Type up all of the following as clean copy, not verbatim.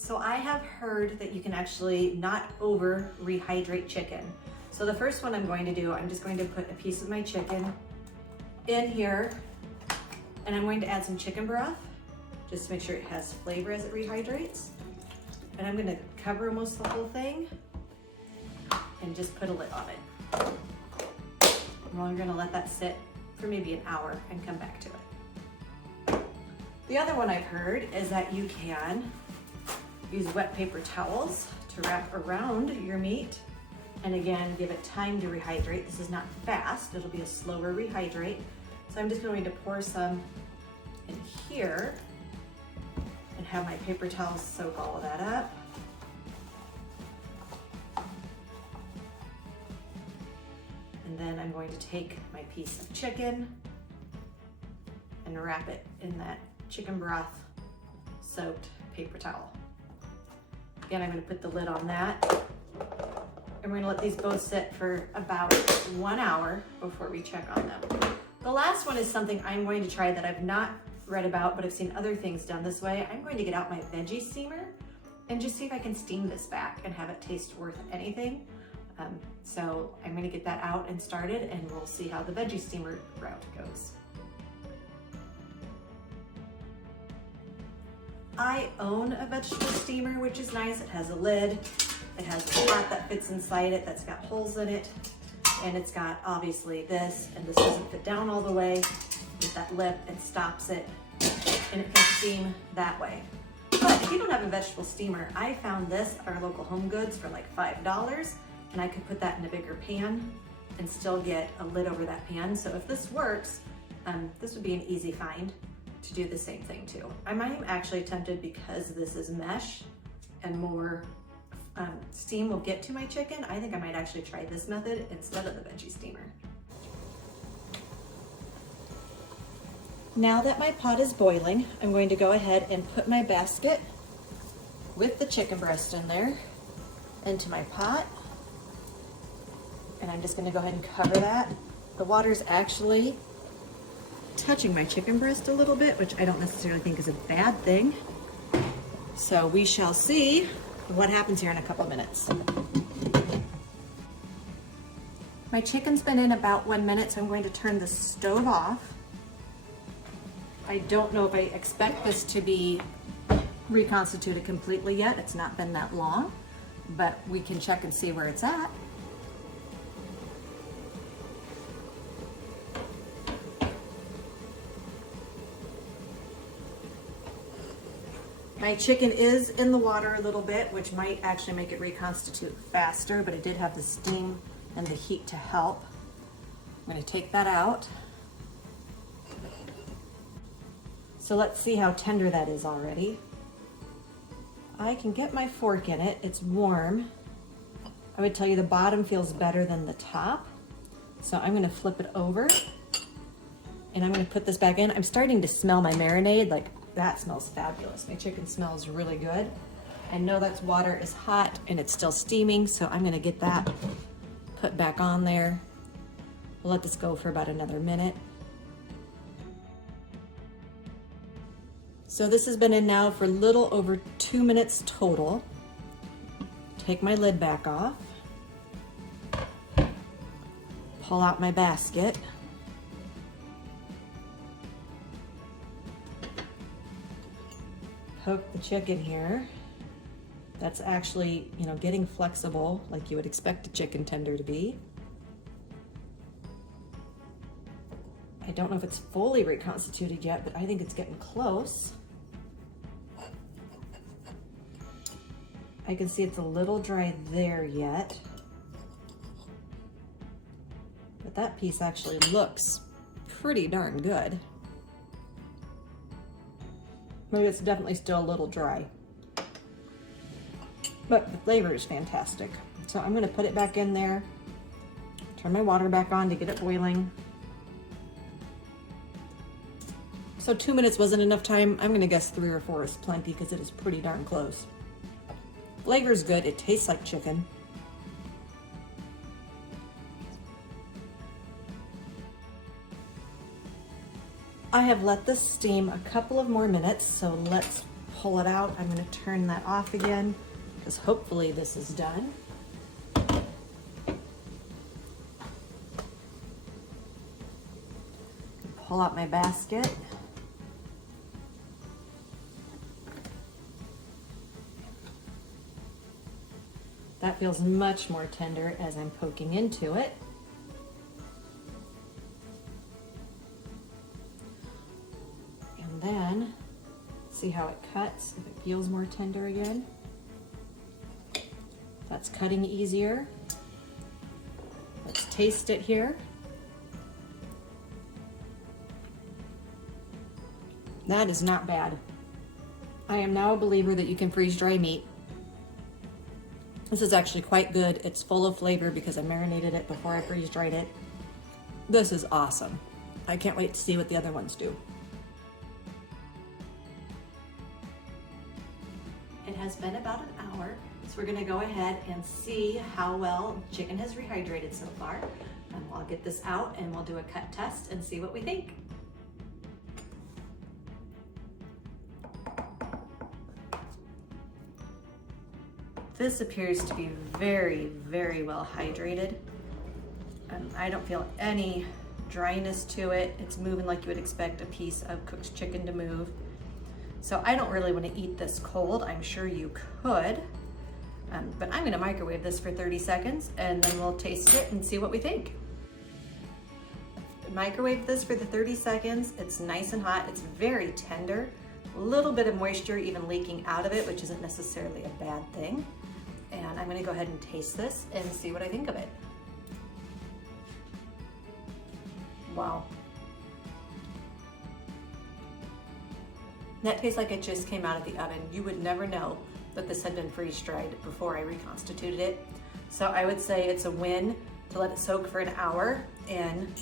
So I have heard that you can actually not over rehydrate chicken. So the first one I'm going to do, I'm just going to put a piece of my chicken in here, and I'm going to add some chicken broth just to make sure it has flavor as it rehydrates. And I'm gonna cover almost the whole thing and just put a lid on it. And we're gonna let that sit for maybe an hour and come back to it. The other one I've heard is that you can use wet paper towels to wrap around your meat, and again, give it time to rehydrate. This is not fast, it'll be a slower rehydrate. So I'm just going to pour some in here and have my paper towels soak all of that up. And then I'm going to take my piece of chicken and wrap it in that chicken broth soaked paper towel. Again, I'm going to put the lid on that. And we're going to let these both sit for about 1 hour before we check on them. The last one is something I'm going to try that I've not read about, but I've seen other things done this way. I'm going to get out my veggie steamer and just see if I can steam this back and have it taste worth anything. So I'm going to get that out and started, and we'll see how the veggie steamer route goes. I own a vegetable steamer, which is nice. It has a lid, it has a pot that fits inside it that's got holes in it, and it's got obviously this, and this doesn't fit down all the way. With that lip, it stops it, and it can steam that way. But if you don't have a vegetable steamer, I found this at our local Home Goods for like $5, and I could put that in a bigger pan and still get a lid over that pan. So if this works, this would be an easy find to do the same thing too. I might am actually tempted, because this is mesh and more steam will get to my chicken. I think I might actually try this method instead of the veggie steamer. Now that my pot is boiling, I'm going to go ahead and put my basket with the chicken breast in there into my pot. And I'm just gonna go ahead and cover that. The water's actually touching my chicken breast a little bit, which I don't necessarily think is a bad thing. So we shall see what happens here in a couple minutes. My chicken's been in about 1 minute, so I'm going to turn the stove off. I don't know if I expect this to be reconstituted completely yet. It's not been that long, but we can check and see where it's at. My chicken is in the water a little bit, which might actually make it reconstitute faster, but it did have the steam and the heat to help. I'm going to take that out. So let's see how tender that is already. I can get my fork in it. It's warm. I would tell you the bottom feels better than the top. So I'm going to flip it over, and I'm going to put this back in. I'm starting to smell my marinade. Like, that smells fabulous. My chicken smells really good. I know that water is hot and it's still steaming, so I'm gonna get that put back on there. We'll let this go for about another minute. So this has been in now for a little over 2 minutes total. Take my lid back off. Pull out my basket. Poke the chicken here. That's actually, getting flexible like you would expect a chicken tender to be. I don't know if it's fully reconstituted yet, but I think it's getting close. I can see it's a little dry there yet, but that piece actually looks pretty darn good. But it's definitely still a little dry. But the flavor is fantastic. So I'm gonna put it back in there, turn my water back on to get it boiling. So 2 minutes wasn't enough time. I'm gonna guess 3 or 4 is plenty, because it is pretty darn close. Flavor's good, it tastes like chicken. I have let this steam a couple of more minutes, so let's pull it out. I'm gonna turn that off again because hopefully this is done. Pull out my basket. That feels much more tender as I'm poking into it. And then, see how it cuts, if it feels more tender again. That's cutting easier. Let's taste it here. That is not bad. I am now a believer that you can freeze dry meat. This is actually quite good. It's full of flavor because I marinated it before I freeze dried it. This is awesome. I can't wait to see what the other ones do. It has been about an hour, so we're gonna go ahead and see how well chicken has rehydrated so far. I'll get this out and we'll do a cut test and see what we think. This appears to be very, very well hydrated. I don't feel any dryness to it. It's moving like you would expect a piece of cooked chicken to move. So I don't really want to eat this cold. I'm sure you could, but I'm gonna microwave this for 30 seconds and then we'll taste it and see what we think. Microwave this for the 30 seconds. It's nice and hot. It's very tender. A little bit of moisture even leaking out of it, which isn't necessarily a bad thing. And I'm gonna go ahead and taste this and see what I think of it. Wow. That tastes like it just came out of the oven. You would never know that this had been freeze dried before I reconstituted it. So I would say it's a win to let it soak for an hour in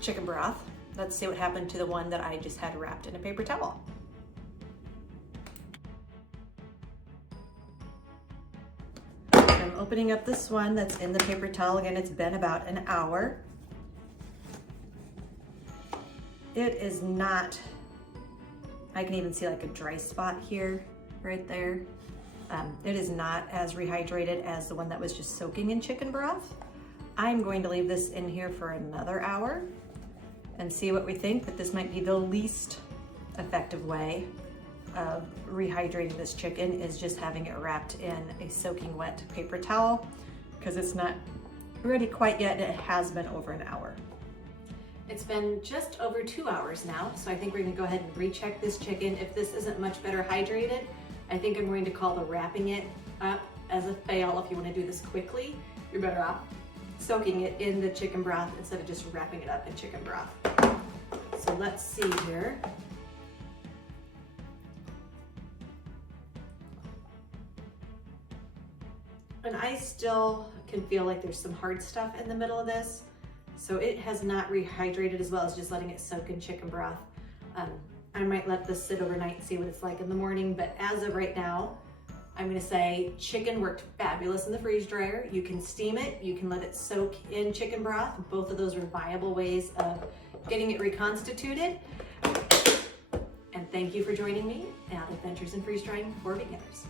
chicken broth. Let's see what happened to the one that I just had wrapped in a paper towel. I'm opening up this one that's in the paper towel. Again, it's been about an hour. It is not, I can even see like a dry spot here, right there. It is not as rehydrated as the one that was just soaking in chicken broth. I'm going to leave this in here for another hour and see what we think, but this might be the least effective way of rehydrating this chicken, is just having it wrapped in a soaking wet paper towel, because it's not ready quite yet and it has been over an hour. It's been just over 2 hours now, so I think we're gonna go ahead and recheck this chicken. If this isn't much better hydrated, I think I'm going to call the wrapping it up as a fail. If you wanna do this quickly, you're better off soaking it in the chicken broth instead of just wrapping it up in chicken broth. So let's see here. And I still can feel like there's some hard stuff in the middle of this. So it has not rehydrated as well as just letting it soak in chicken broth. I might let this sit overnight and see what it's like in the morning, but as of right now, I'm gonna say chicken worked fabulous in the freeze dryer. You can steam it, you can let it soak in chicken broth. Both of those are viable ways of getting it reconstituted. And thank you for joining me at Adventures in Freeze Drying for Beginners.